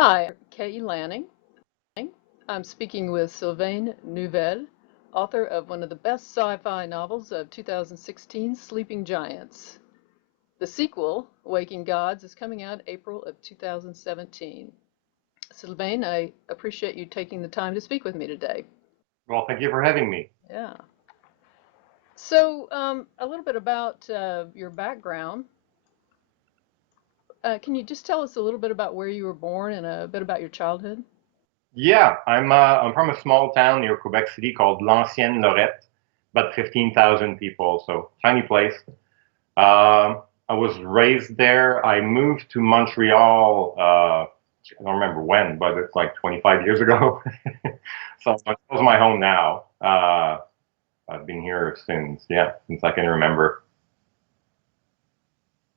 Hi, Kay Lanning. I'm speaking with Sylvain Neuvel, author of one of the best sci-fi novels of 2016, Sleeping Giants. The sequel, Waking Gods, is coming out April of 2017. Sylvain, I appreciate you taking the time to speak with me today. Well, thank you for having me. Yeah. So, a little bit about your background. Can you just tell us a little bit about where you were born and a bit about your childhood? Yeah, I'm from a small town near Quebec City called l'Ancienne Lorette, about 15,000 people, so tiny place. I was raised there. I moved to Montreal. I don't remember when, but it's like 25 years ago. So it was my home now. I've been here since I can remember.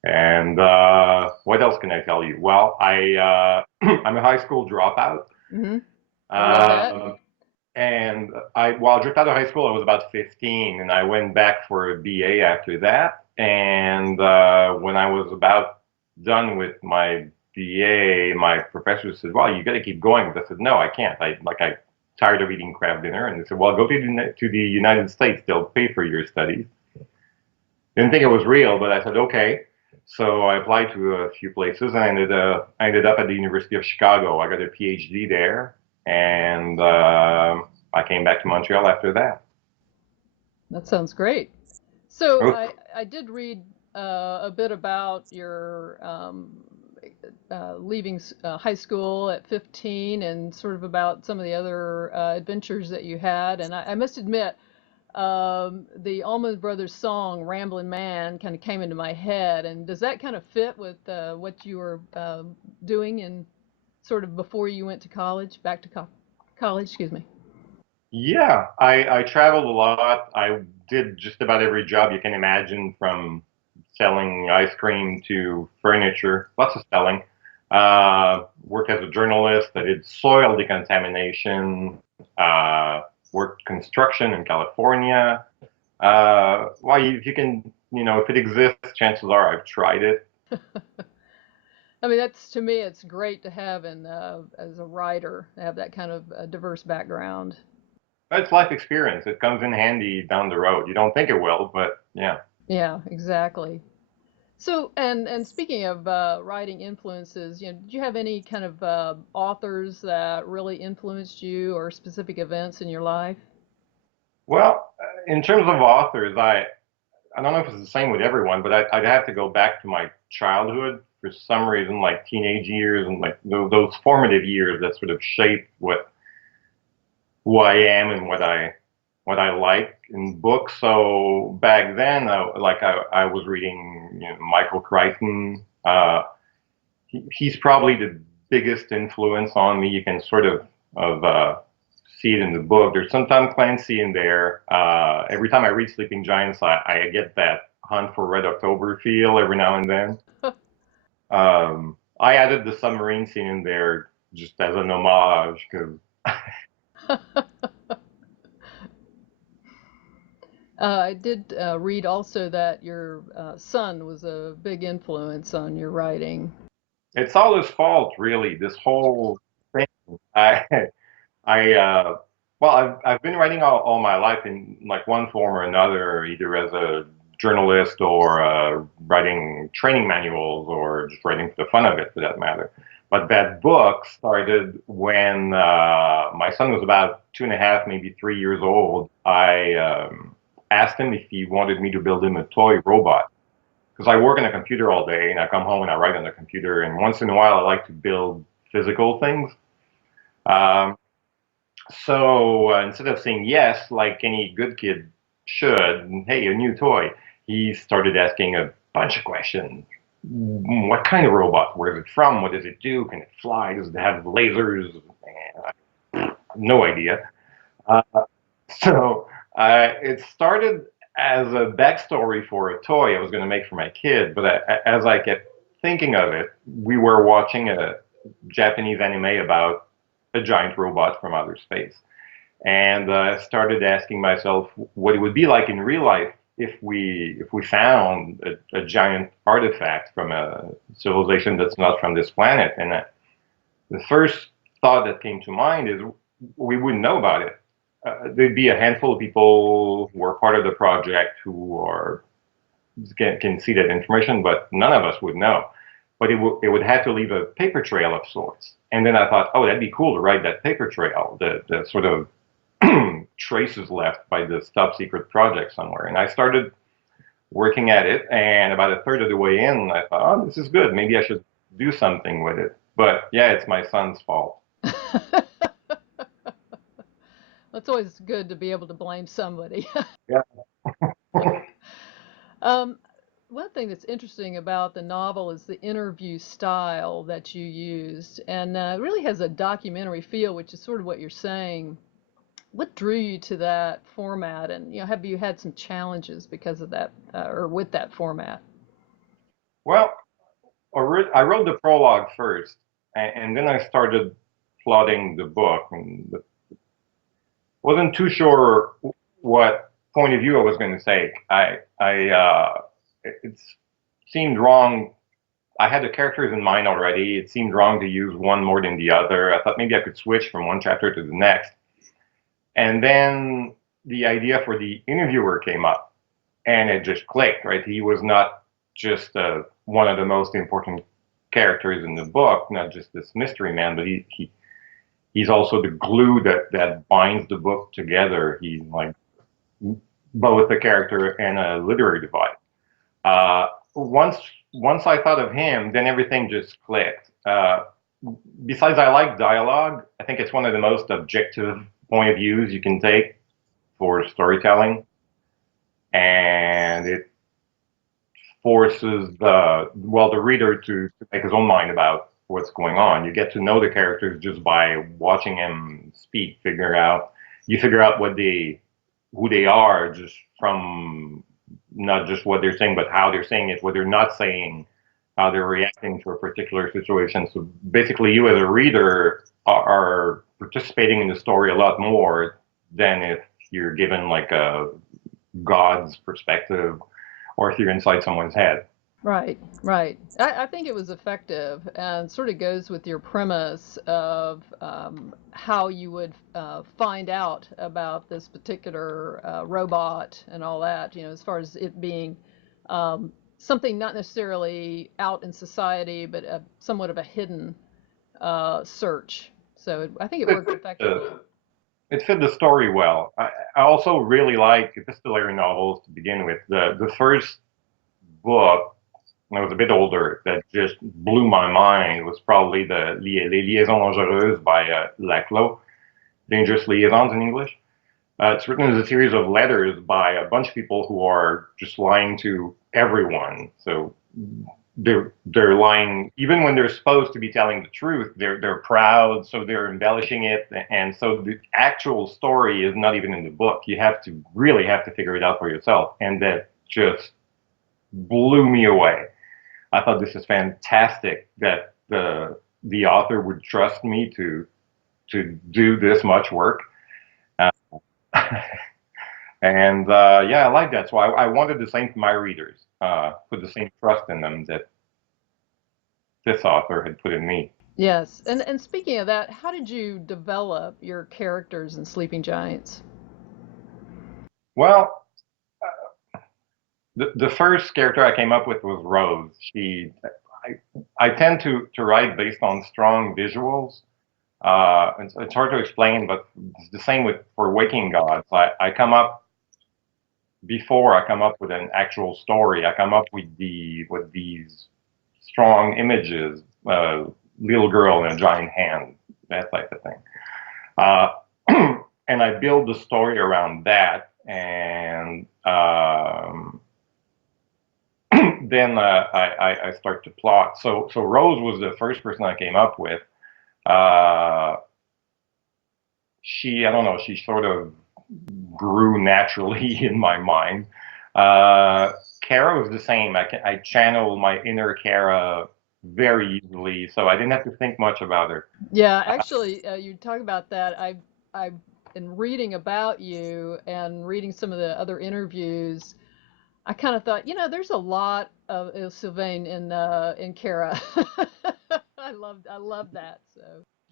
And what else can I tell you? Well, I'm a high school dropout. Mm-hmm. I love that. Um, and well, I dropped out of high school. I was about 15, and I went back for a BA after that. And when I was about done with my BA, my professor said, "Well, you got to keep going." But I said, "No, I can't. I tired of eating crab dinner." And they said, "Well, go to the United States. They'll pay for your studies." Didn't think it was real, but I said, "Okay." So I applied to a few places, and I ended up at the University of Chicago. I got a PhD there, and I came back to Montreal after that. That sounds great. So Oh, I did read a bit about your leaving high school at 15 and sort of about some of the other adventures that you had. And I must admit, the Allman Brothers song "Ramblin' Man" kind of came into my head. And does that kind of fit with what you were doing and sort of before you went to college, back to college, excuse me? yeah, I traveled a lot. I did just about every job you can imagine, from selling ice cream to furniture, lots of selling. Worked as a journalist. I did soil decontamination. Uh, Worked construction in California. Well, if you can, if it exists, chances are I've tried it. I mean, that's to me, it's great to have in as a writer, have that kind of diverse background. It's life experience. It comes in handy down the road. You don't think it will, but yeah. Yeah, exactly. So, and speaking of writing influences, did you have any kind of authors that really influenced you or specific events in your life? Well, in terms of authors, I don't know if it's the same with everyone, but I'd have to go back to my childhood for some reason, like teenage years and like those formative years that sort of shape who I am and what I like in books. So back then, I was reading, Michael Crichton. He's probably the biggest influence on me. You can sort of see it in the book. There's some Tom Clancy in there. Every time I read Sleeping Giants, I get that Hunt for Red October feel every now and then. I added the submarine scene in there just as an homage because I did read also that your son was a big influence on your writing. it's all his fault, really. This whole thing. I I well, I've been writing all my life in like one form or another, either as a journalist or writing training manuals or just writing for the fun of it, for that matter. But that book started when my son was about 2.5, maybe 3 years old. I asked him if he wanted me to build him a toy robot because I work on a computer all day and I come home and I write on the computer. And once in a while, I like to build physical things. Um, so instead of saying yes, like any good kid should, hey, a new toy, he started asking a bunch of questions. What kind of robot? Where is it from? What does it do? Can it fly? Does it have lasers? No idea. Uh, it started as a backstory for a toy I was going to make for my kid, but as I kept thinking of it, we were watching a Japanese anime about a giant robot from outer space. And started asking myself what it would be like in real life if we found a giant artifact from a civilization that's not from this planet. And the first thought that came to mind is we wouldn't know about it. There'd be a handful of people who are part of the project who are can see that information, but none of us would know. But it would have to leave a paper trail of sorts. And then I thought, oh, that'd be cool to write that paper trail, the sort of traces left by this top secret project somewhere. And I started working at it, and about a third of the way in, I thought, oh, this is good. Maybe I should do something with it. But yeah, it's my son's fault. It's always good to be able to blame somebody. Yeah. Um, One thing that's interesting about the novel is the interview style that you used, and it really has a documentary feel, which is sort of what you're saying. What drew you to that format, and have you had some challenges because of that, or with that format? Well, I wrote the prologue first, and then I started plotting the book, and wasn't too sure what point of view I was going to take. It seemed wrong. I had the characters in mind already. It seemed wrong to use one more than the other. I thought maybe I could switch from one chapter to the next. And then the idea for the interviewer came up, and it just clicked, right? He was not just one of the most important characters in the book, not just this mystery man, but he's also the glue that binds the book together. He's like both a character and a literary device. Uh, once once I thought of him, then everything just clicked. Besides, I like dialogue. I think it's one of the most objective point of views you can take for storytelling, and it forces the reader to make his own mind about what's going on. You get to know the characters just by watching him speak. You figure out who they are just from not just what they're saying, but how they're saying it, what they're not saying, how they're reacting to a particular situation. So basically, you as a reader are participating in the story a lot more than if you're given like a God's perspective or if you're inside someone's head. Right, right. I think it was effective and sort of goes with your premise of how you would find out about this particular robot and all that, as far as it being something not necessarily out in society, but somewhat of a hidden search. So I think it It, worked effectively. it fit the story well. I also really like epistolary novels to begin with. The first book, when I was a bit older, that just blew my mind was probably the Les Liaisons Dangereuses by Laclos, Dangerous Liaisons in English. It's written as a series of letters by a bunch of people who are just lying to everyone. So they're lying even when they're supposed to be telling the truth. They're proud, so they're embellishing it, and so the actual story is not even in the book. You have to really have to figure it out for yourself, and that just blew me away. I thought this is fantastic that the author would trust me to do this much work. Uh, and yeah, I like that. So I wanted the same for my readers, put the same trust in them that this author had put in me. Yes, and speaking of that, how did you develop your characters in Sleeping Giants? Well, the first character I came up with was Rose. I tend to write based on strong visuals. It's hard to explain, but it's the same with for Waking Gods. I come up before I come up with an actual story. I come up with these strong images, little girl in a giant hand, that type of thing. Uh, and I build the story around that, and then I start to plot. So Rose was the first person I came up with. Uh, I don't know, she sort of grew naturally in my mind. Kara was the same. I channel my inner Kara very easily, so I didn't have to think much about her. Yeah, actually, you talk about that. I've been reading about you and reading some of the other interviews. I kind of thought, there's a lot of Sylvain in Kara. I love that. So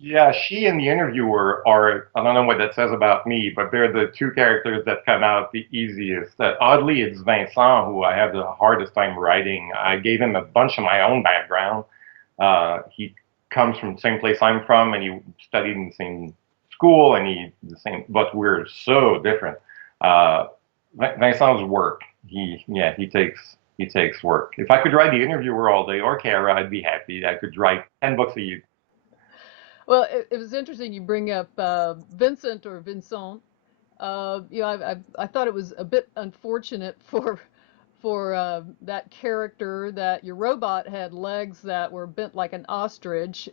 Yeah, she and the interviewer are, I don't know what that says about me, but they're the two characters that come out the easiest. Oddly, it's Vincent who I have the hardest time writing. I gave him a bunch of my own background. He comes from the same place I'm from, and he studied in the same school, and he the same, but we're so different. Uh, Vincent's work, yeah, he takes work. If I could write the interviewer all day or Kara, I'd be happy. I could write 10 books a year. well, it was interesting you bring up Vincent or Vincent. I thought it was a bit unfortunate for that character that your robot had legs that were bent like an ostrich.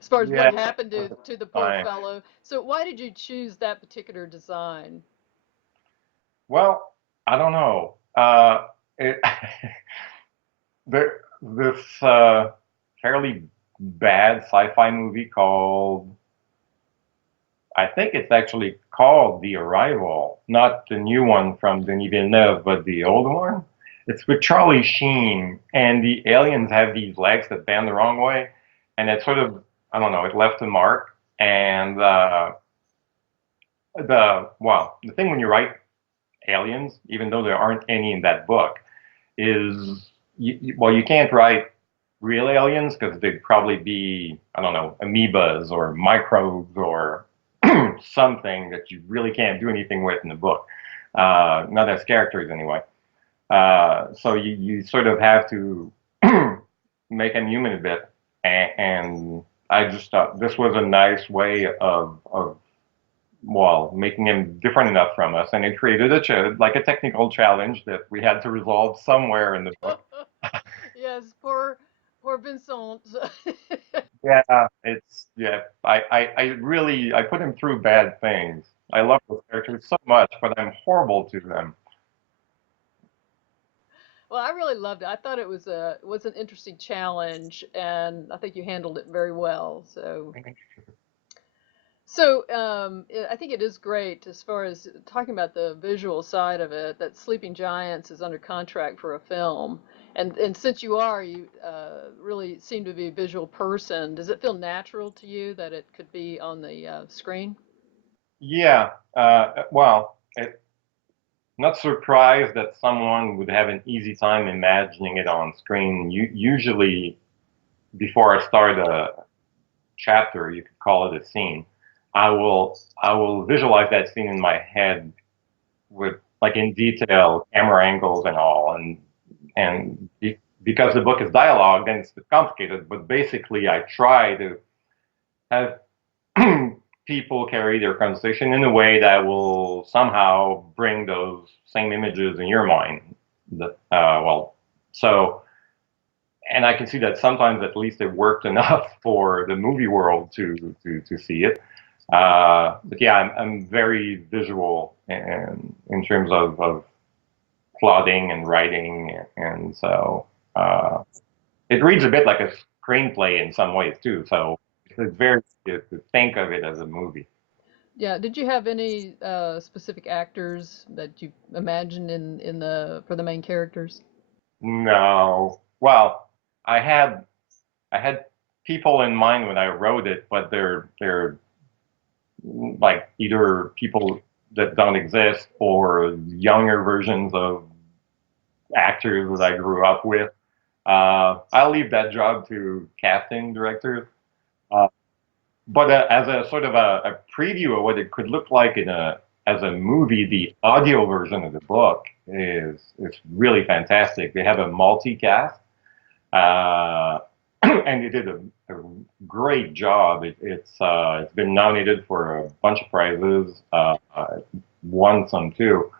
As far as what Yeah, happened to the poor fine. fellow. So why did you choose that particular design? Well, I don't know. It, this fairly bad sci-fi movie called, I think it's actually called The Arrival, not the new one from Denis Villeneuve, but the old one. It's with Charlie Sheen, and the aliens have these legs that bend the wrong way, and it sort of, I don't know, it left a mark. And the thing when you write aliens, even though there aren't any in that book, is well, you can't write real aliens because they'd probably be, I don't know, amoebas or microbes or something that you really can't do anything with in the book, not as characters anyway. So you sort of have to make them human a bit, and I just thought this was a nice way of well, making him different enough from us, and it created like a technical challenge that we had to resolve somewhere in the book. Yes, poor Vincent. Yeah, yeah. I really I put him through bad things. I love those characters so much, but I'm horrible to them. Well, I really loved it. I thought it was an interesting challenge, and I think you handled it very well. I think it is great as far as talking about the visual side of it. That Sleeping Giants is under contract for a film, and since you really seem to be a visual person, does it feel natural to you that it could be on the screen? Yeah, well, not surprised that someone would have an easy time imagining it on screen. Usually, before I start a chapter, you could call it a scene. I will visualize that scene in my head with like in detail, camera angles and all, and because the book is dialogue, then it's complicated. But basically, I try to have people carry their conversation in a way that will somehow bring those same images in your mind. That well, so and I can see that sometimes at least it worked enough for the movie world to see it. But yeah, I'm very visual in terms of plotting and writing, and so uh, it reads a bit like a screenplay in some ways too. So it's very good to think of it as a movie. Yeah. Did you have any specific actors that you imagined in the for the main characters? No, well, I had I had people in mind when I wrote it, but they're like either people that don't exist or younger versions of actors that I grew up with. I'll leave that job to casting directors. Uh, but as a sort of a preview of what it could look like in a as a movie, the audio version of the book is really fantastic. They have a multicast, uh, and they did a great job. It's been nominated for a bunch of prizes, won some too.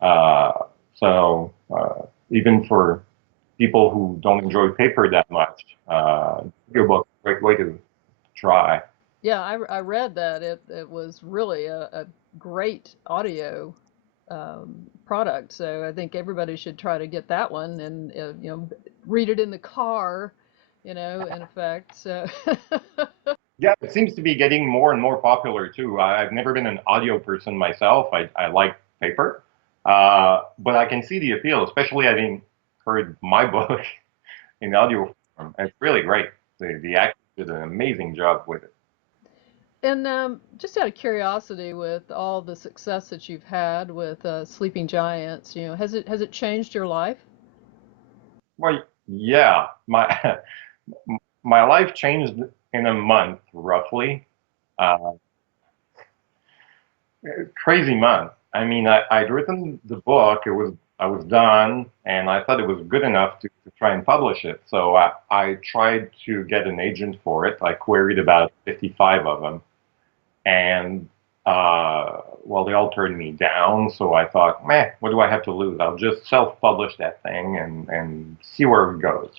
Uh, so even for people who don't enjoy paper that much, audiobook great way to try. Yeah, I read that it was really a great audio product. So I think everybody should try to get that one and read it in the car, in effect. So Yeah, it seems to be getting more and more popular too. I've never been an audio person myself. I like paper, but I can see the appeal, especially having heard my book in audio form. It's really great. The actors did an amazing job with it. And just out of curiosity, with all the success that you've had with Sleeping Giants, has it changed your life? Well, yeah, my my life changed in a month roughly. Uh, Crazy month. I mean, I'd written the book. I was done, and I thought it was good enough to try and publish it. So I tried to get an agent for it. I queried about 55 of them, and well, they all turned me down. So I thought, meh, what do I have to lose? I'll just self-publish that thing and see where it goes.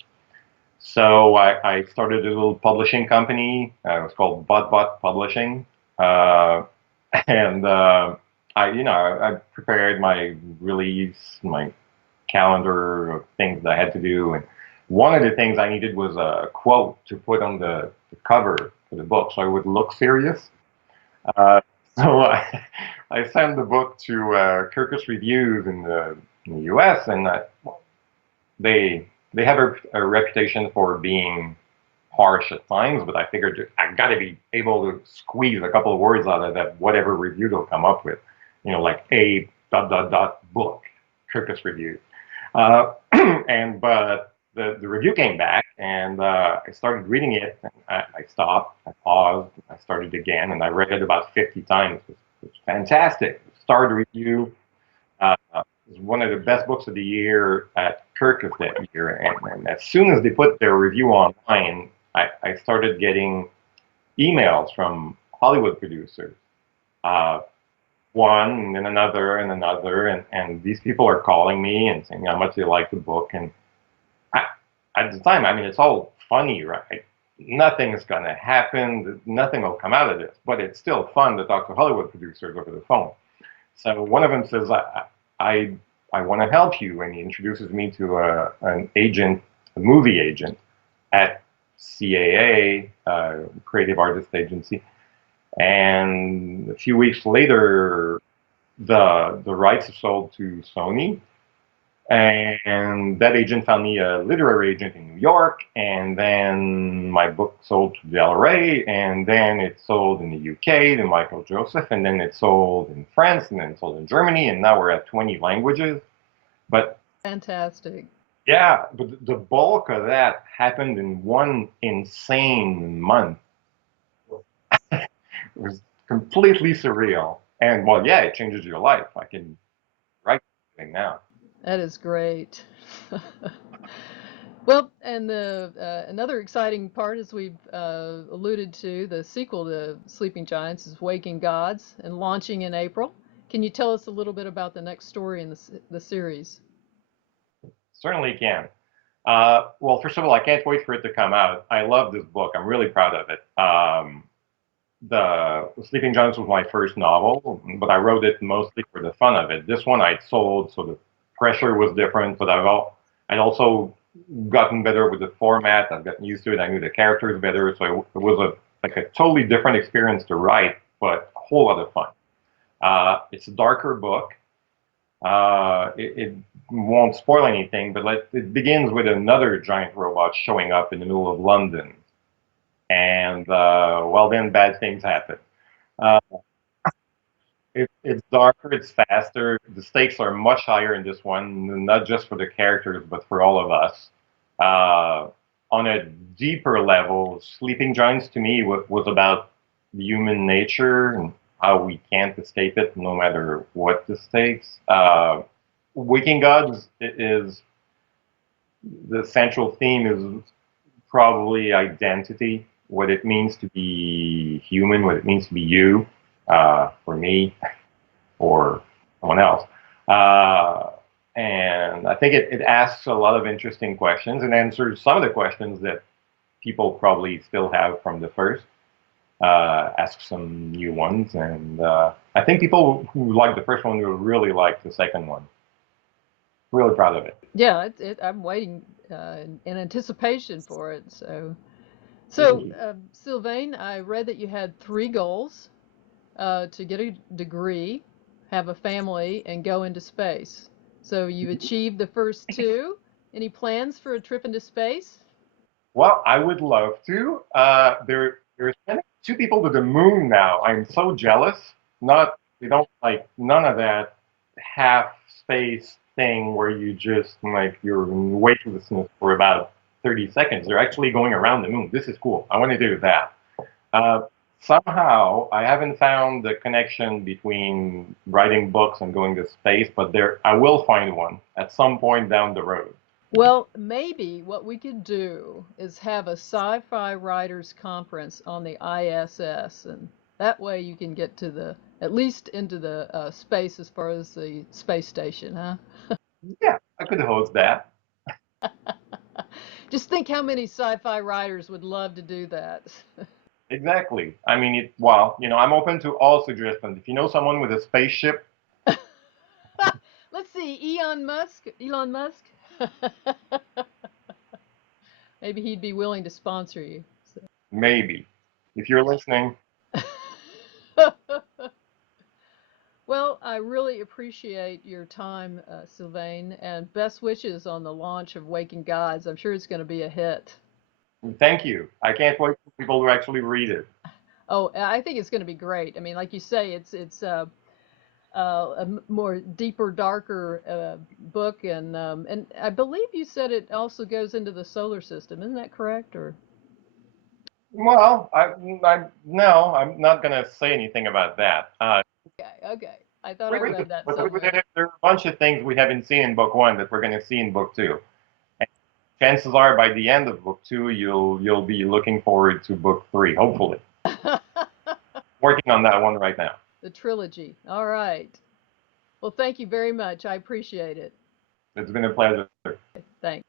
So I started a little publishing company. It was called Bot Publishing. Uh, and I prepared my release, my calendar of things that I had to do, and one of the things I needed was a quote to put on the cover for the book, so I would look serious. Uh, so I sent the book to Kirkus Reviews in the U.S., and they have a reputation for being harsh at times, but I figured I got to be able to squeeze a couple of words out of that, whatever review they'll come up with, like a dot dot dot book, Kirkus review. And but the review came back, and I started reading it. And I stopped, I paused, I started again, and I read it about 50 times. It's fantastic. Starred review. It was one of the best books of the year at Kirkus that year. And as soon as they put their review online, I started getting emails from Hollywood producers, uh, one and then another and another, and these people are calling me and saying how much they like the book. And I, at the time, I mean, it's all funny, right? Nothing's going to happen. Nothing will come out of this, but it's still fun to talk to Hollywood producers over the phone. So one of them says, I, I want to help you. And he introduces me to an agent, a movie agent at CAA, Creative Artist Agency. And a few weeks later, the rights are sold to Sony, and that agent found me a literary agent in New York, and then my book sold to Del Rey, and then it sold in the UK to Michael Joseph, and then it sold in France, and then it sold in Germany, and now we're at 20 languages. But Fantastic. yeah, but the bulk of that happened in one insane month. It was completely surreal. And well, yeah, it changes your life. I can write anything now. That is great. Well, and the another exciting part, as we've alluded to, the sequel to Sleeping Giants is Waking Gods and launching in April. Can you tell us a little bit about the next story in the series? Certainly can. Well, first of all, I can't wait for it to come out. I love this book. I'm really proud of it. The Sleeping Giants was my first novel, but I wrote it mostly for the fun of it. This one I'd sold, so the pressure was different, but I'd also gotten better with the format. I've gotten used to it. I knew the characters better, so it was like a totally different experience to write, but a whole lot of fun. It's a darker book. It won't spoil anything, but it begins with another giant robot showing up in the middle of London, and well, then bad things happen. Uh, it's darker, it's faster. The stakes are much higher in this one, not just for the characters, but for all of us. Uh, on a deeper level, Sleeping Giants to me was about human nature and how we can't escape it no matter what the stakes. Waking Gods is the central theme is probably identity, what it means to be human, what it means to be you, for me or someone else. Uh, and I think it asks a lot of interesting questions and answers some of the questions that people probably still have from the first. Ask some new ones, and I think people who like the first one will really like the second one. Really proud of it. Yeah, I'm waiting in anticipation for it. So, Thank so you. Sylvain, I read that you had three goals: to get a degree, have a family, and go into space. So you achieved the first two. Any plans for a trip into space? Well, I would love to. They're sending two people to the moon now. I'm so jealous. Not they don't like none of that half space thing where you just like you're in weightlessness for about 30 seconds. They're actually going around the moon. This is cool. I want to do that. Uh, Somehow I haven't found the connection between writing books and going to space, but there I will find one at some point down the road. Well, maybe what we could do is have a sci-fi writers conference on the ISS, and that way you can get to the at least into the space as far as the space station, huh? Yeah, I could host that. Just think how many sci-fi writers would love to do that. Exactly. I mean, well, I'm open to all suggestions. If you know someone with a spaceship, Let's see, Elon Musk. Elon Musk. Maybe he'd be willing to sponsor you. maybe. If you're listening, So. Well, I really appreciate your time, Sylvain, and best wishes on the launch of Waking Gods. I'm sure it's going to be a hit. thank you. I can't wait for people to actually read it. Oh, I think it's going to be great. I mean, like you say, it's a more deeper, darker book, and I believe you said it also goes into the solar system. Isn't that correct? Or Well, no, I'm not going to say anything about that. okay, okay. I thought I read that But somewhere. there are a bunch of things we haven't seen in book one that we're going to see in book two. And chances are, by the end of book two, you'll be looking forward to book three. Hopefully, working on that one right now. The trilogy. All right. Well, thank you very much. I appreciate it. It's been a pleasure. Thanks.